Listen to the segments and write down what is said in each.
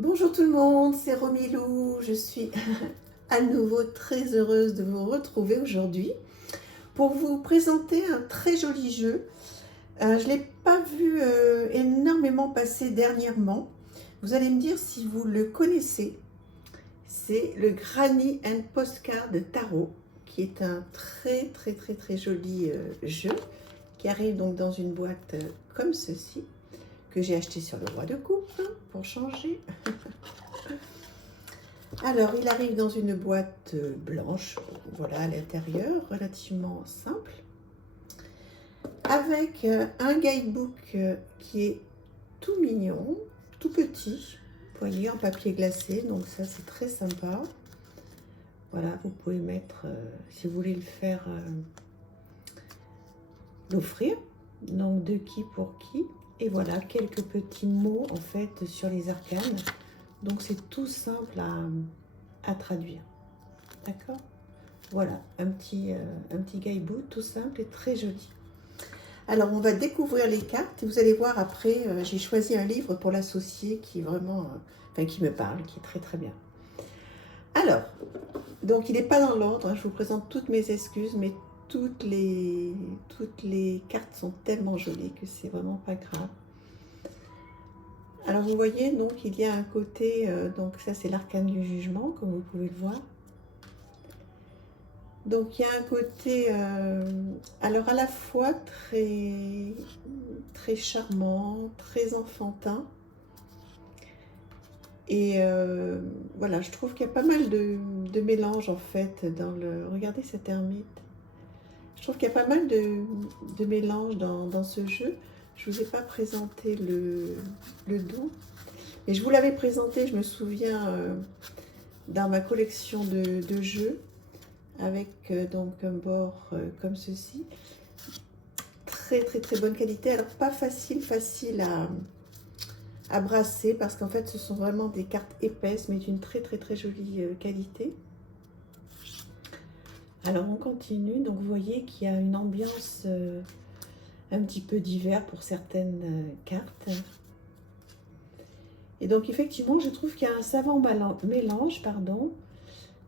Bonjour tout le monde, c'est Romilou. Je suis à nouveau très heureuse de vous retrouver aujourd'hui pour vous présenter un très joli jeu. Je ne l'ai pas vu énormément passer dernièrement. Vous allez me dire si vous le connaissez. C'est le Granny and Postcard de Tarot, qui est un très joli jeu qui arrive donc dans une boîte comme ceci, que j'ai acheté sur le roi de coupe pour changer. Alors, il arrive dans une boîte blanche, voilà, à l'intérieur, relativement simple, avec un guidebook qui est tout mignon, tout petit, vous voyez, en papier glacé, donc ça c'est très sympa. Voilà, vous pouvez mettre, si vous voulez le faire, l'offrir, donc de qui pour qui, et voilà, quelques petits mots en fait sur les arcanes, donc c'est tout simple à traduire. D'accord? Voilà, un petit guidebook tout simple et très joli. Alors, on va découvrir les cartes et vous allez voir après, j'ai choisi un livre pour l'associer qui est vraiment, enfin qui me parle, qui est très bien. Alors, donc il n'est pas dans l'ordre, hein, je vous présente toutes mes excuses, mais toutes les cartes sont tellement jolies que c'est vraiment pas grave. Alors vous voyez, donc il y a un côté, donc ça c'est l'arcane du jugement, comme vous pouvez le voir. Donc il y a un côté, alors à la fois très charmant, très enfantin. Et voilà, je trouve qu'il y a pas mal de mélange en fait dans le... Regardez cette ermite. Je trouve qu'il y a pas mal de mélange dans ce jeu. Je ne vous ai pas présenté le dos. Et je vous l'avais présenté, je me souviens, dans ma collection de jeux, avec donc un bord comme ceci. Très bonne qualité. Alors pas facile à brasser parce qu'en fait ce sont vraiment des cartes épaisses mais d'une très jolie qualité. Alors on continue, donc vous voyez qu'il y a une ambiance un petit peu d'hiver pour certaines cartes. Et donc effectivement je trouve qu'il y a un savant mélange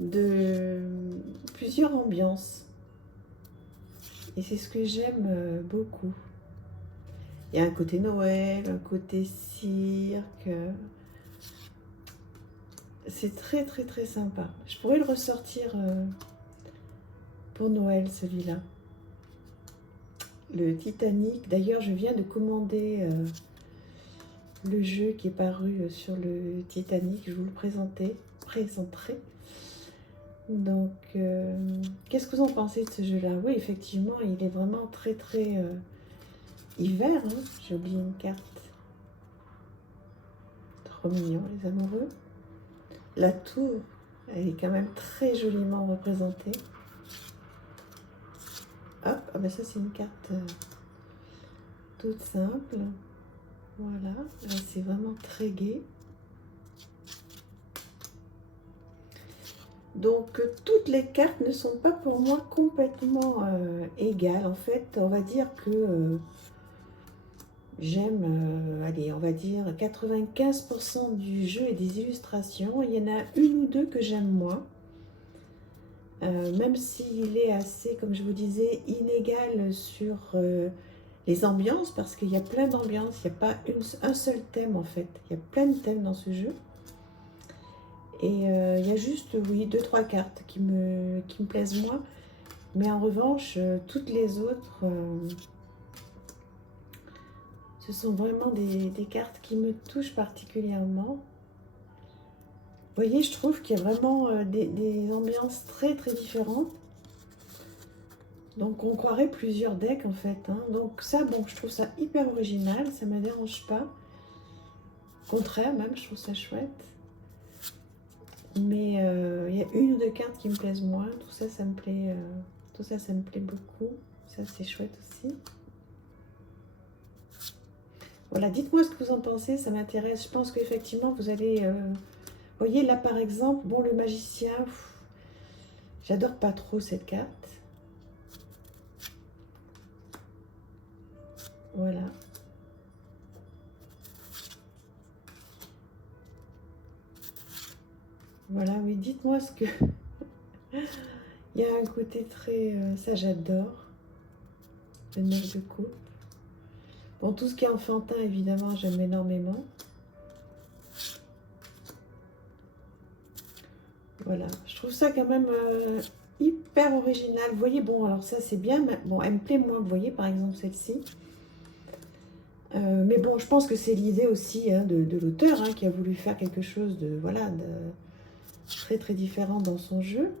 de plusieurs ambiances. Et c'est ce que j'aime beaucoup. Il y a un côté Noël, un côté cirque. C'est très sympa. Je pourrais le ressortir pour Noël, celui-là. Le Titanic. D'ailleurs, je viens de commander le jeu qui est paru sur le Titanic. Je vous le présenterai. Donc, qu'est-ce que vous en pensez de ce jeu-là? Oui, effectivement, il est vraiment très hiver. Hein. J'ai oublié une carte. Trop mignon, les amoureux. La tour, elle est quand même très joliment représentée. Hop, ah ben ça c'est une carte toute simple. Voilà, là c'est vraiment très gai. Donc toutes les cartes ne sont pas pour moi complètement égales. En fait, on va dire que j'aime, allez, on va dire 95% du jeu et des illustrations. Il y en a une ou deux que j'aime moins. Même s'il est assez, comme je vous disais, inégal sur les ambiances, parce qu'il y a plein d'ambiances, il n'y a pas un seul thème en fait, il y a plein de thèmes dans ce jeu. Et il y a juste, oui, 2-3 cartes qui me plaisent moins, mais en revanche, toutes les autres, ce sont vraiment des cartes qui me touchent particulièrement. Vous voyez, je trouve qu'il y a vraiment des ambiances très différentes. Donc on croirait plusieurs decks en fait. Hein. Donc ça, bon, je trouve ça hyper original, ça ne me dérange pas. Au contraire, même, je trouve ça chouette. Mais il y a une ou deux cartes qui me plaisent moins. Tout ça, ça me plaît, ça me plaît beaucoup. Ça, c'est chouette aussi. Voilà, dites-moi ce que vous en pensez, ça m'intéresse. Je pense qu'effectivement, vous allez... Vous voyez, là, par exemple, bon, le magicien, j'adore pas trop cette carte. Voilà. Voilà, oui, dites-moi ce que... Il y a un côté très... ça, j'adore. Le 9 de coupe. Bon, tout ce qui est enfantin, évidemment, j'aime énormément. Voilà, je trouve ça quand même hyper original. Vous voyez, bon, alors ça, c'est bien. Mais, bon, elle me plaît moins, vous voyez, par exemple, celle-ci. Mais bon, je pense que c'est l'idée aussi hein, de l'auteur hein, qui a voulu faire quelque chose de, voilà, de très, très différent dans son jeu.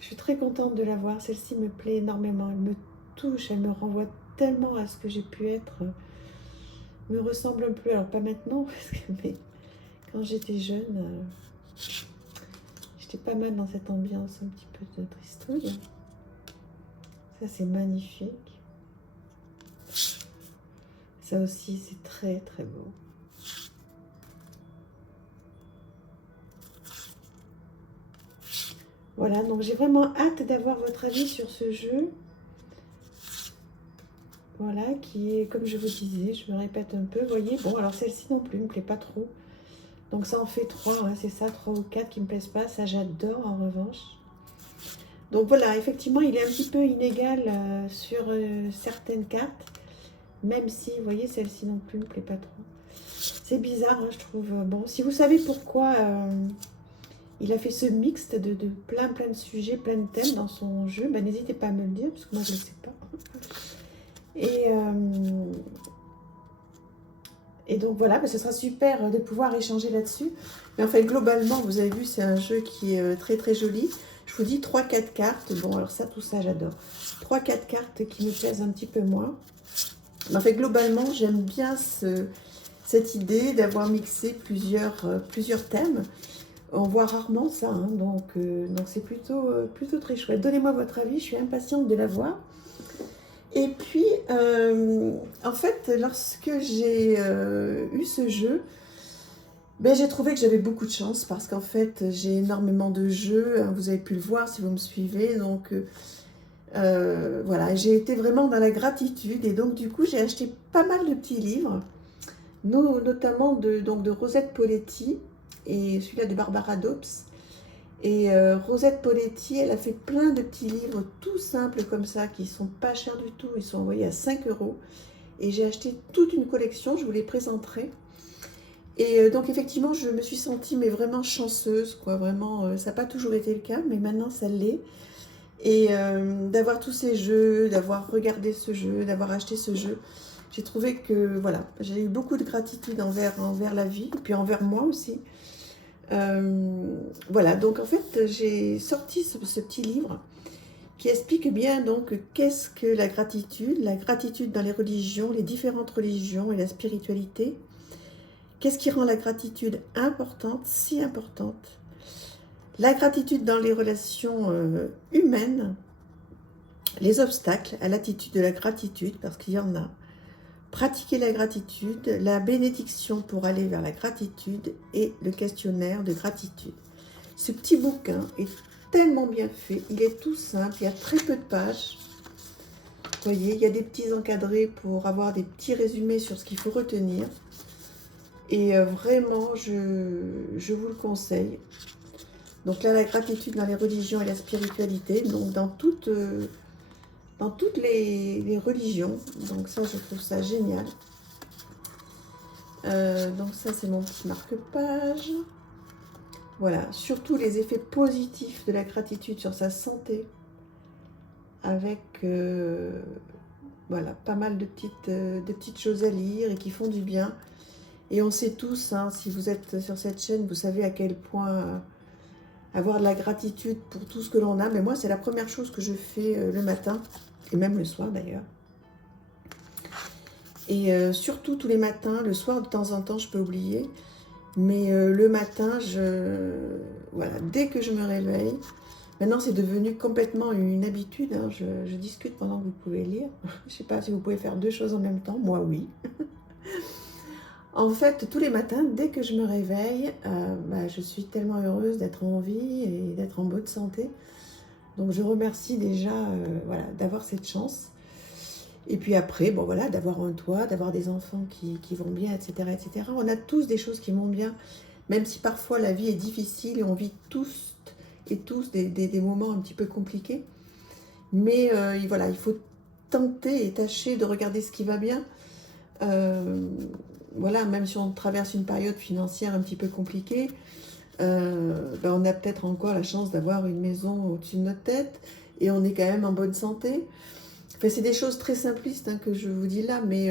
Je suis très contente de la voir. Celle-ci me plaît énormément. Elle me touche, elle me renvoie tellement à ce que j'ai pu être. Me ressemble un peu, alors pas maintenant, parce que, mais quand j'étais jeune, j'étais pas mal dans cette ambiance un petit peu de tristouille. Ça, c'est magnifique. Ça aussi, c'est très, très beau. Voilà, donc j'ai vraiment hâte d'avoir votre avis sur ce jeu. Voilà, qui est, comme je vous disais, je me répète un peu, vous voyez. Bon, alors celle-ci non plus, ne me plaît pas trop. Donc ça en fait 3, hein, c'est ça, 3 ou 4 qui ne me plaisent pas. Ça, j'adore en revanche. Donc voilà, effectivement, il est un petit peu inégal sur certaines cartes. Même si, vous voyez, celle-ci non plus ne me plaît pas trop. C'est bizarre, hein, je trouve. Bon, si vous savez pourquoi il a fait ce mixte de plein de sujets, plein de thèmes dans son jeu, ben, n'hésitez pas à me le dire, parce que moi, je ne sais pas. Et donc voilà, ben, ce sera super de pouvoir échanger là-dessus. Mais en fait, globalement, vous avez vu, c'est un jeu qui est très très joli. Je vous dis 3-4 cartes. Bon, alors ça, tout ça, j'adore. 3-4 cartes qui me plaisent un petit peu moins. Mais en fait, globalement, j'aime bien cette idée d'avoir mixé plusieurs thèmes. On voit rarement ça, hein, donc c'est plutôt très chouette. Donnez-moi votre avis, je suis impatiente de la voir. Et puis, en fait, lorsque j'ai eu ce jeu, ben, j'ai trouvé que j'avais beaucoup de chance parce qu'en fait, j'ai énormément de jeux. Hein, vous avez pu le voir si vous me suivez. Donc, voilà, j'ai été vraiment dans la gratitude. Et donc, du coup, j'ai acheté pas mal de petits livres, notamment de Rosette Poletti et celui-là de Barbara Dobbs. Et Rosette Poletti, elle a fait plein de petits livres tout simples comme ça, qui sont pas chers du tout. Ils sont envoyés à 5 €. Et j'ai acheté toute une collection, je vous les présenterai. Et donc effectivement, je me suis sentie mais vraiment chanceuse, quoi. Vraiment, ça n'a pas toujours été le cas, mais maintenant ça l'est. Et d'avoir tous ces jeux, d'avoir regardé ce jeu, d'avoir acheté ce jeu, j'ai trouvé que, voilà, j'ai eu beaucoup de gratitude envers la vie, et puis envers moi aussi. Voilà, donc en fait, j'ai sorti ce petit livre qui explique bien donc qu'est-ce que la gratitude dans les religions, les différentes religions et la spiritualité. Qu'est-ce qui rend la gratitude importante, si importante? La gratitude dans les relations humaines, les obstacles à l'attitude de la gratitude, parce qu'il y en a. Pratiquer la gratitude, la bénédiction pour aller vers la gratitude et le questionnaire de gratitude. Ce petit bouquin est tellement bien fait, il est tout simple, il y a très peu de pages. Vous voyez, il y a des petits encadrés pour avoir des petits résumés sur ce qu'il faut retenir. Et vraiment, je vous le conseille. Donc là, la gratitude dans les religions et la spiritualité, donc dans toutes les religions. Donc ça, je trouve ça génial. Donc ça, c'est mon petit marque-page. Voilà, surtout les effets positifs de la gratitude sur sa santé. Avec voilà, pas mal de petites choses à lire et qui font du bien. Et on sait tous, hein, si vous êtes sur cette chaîne, vous savez à quel point avoir de la gratitude pour tout ce que l'on a. Mais moi, c'est la première chose que je fais le matin, et même le soir d'ailleurs. Et surtout tous les matins, le soir de temps en temps, je peux oublier. Mais le matin, voilà, dès que je me réveille, maintenant c'est devenu complètement une habitude. Hein, je discute pendant que vous pouvez lire. Je ne sais pas si vous pouvez faire deux choses en même temps. Moi, oui. En fait, tous les matins, dès que je me réveille, je suis tellement heureuse d'être en vie et d'être en bonne santé. Donc, je remercie déjà voilà, d'avoir cette chance. Et puis après, bon voilà, d'avoir un toit, d'avoir des enfants qui vont bien, etc., etc. On a tous des choses qui vont bien. même si parfois la vie est difficile et on vit tous et tous des moments un petit peu compliqués. Mais voilà, il faut tenter et tâcher de regarder ce qui va bien. Voilà, même si on traverse une période financière un petit peu compliquée, ben on a peut-être encore la chance d'avoir une maison au-dessus de notre tête et on est quand même en bonne santé. Enfin, c'est des choses très simplistes hein, que je vous dis là, mais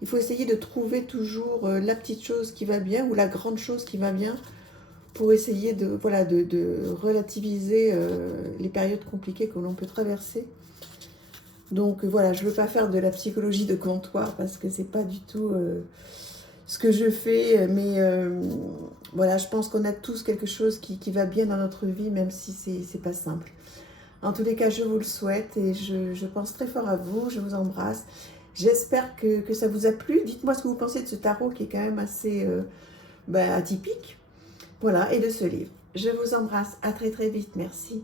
il faut essayer de trouver toujours la petite chose qui va bien ou la grande chose qui va bien pour essayer de, voilà, de relativiser les périodes compliquées que l'on peut traverser. Donc voilà, je ne veux pas faire de la psychologie de comptoir parce que c'est pas du tout ce que je fais, mais voilà, je pense qu'on a tous quelque chose qui va bien dans notre vie, même si c'est pas simple. En tous les cas, je vous le souhaite et je pense très fort à vous, je vous embrasse. J'espère que ça vous a plu. Dites-moi ce que vous pensez de ce tarot qui est quand même assez atypique. Voilà, et de ce livre. Je vous embrasse, à très très vite, merci.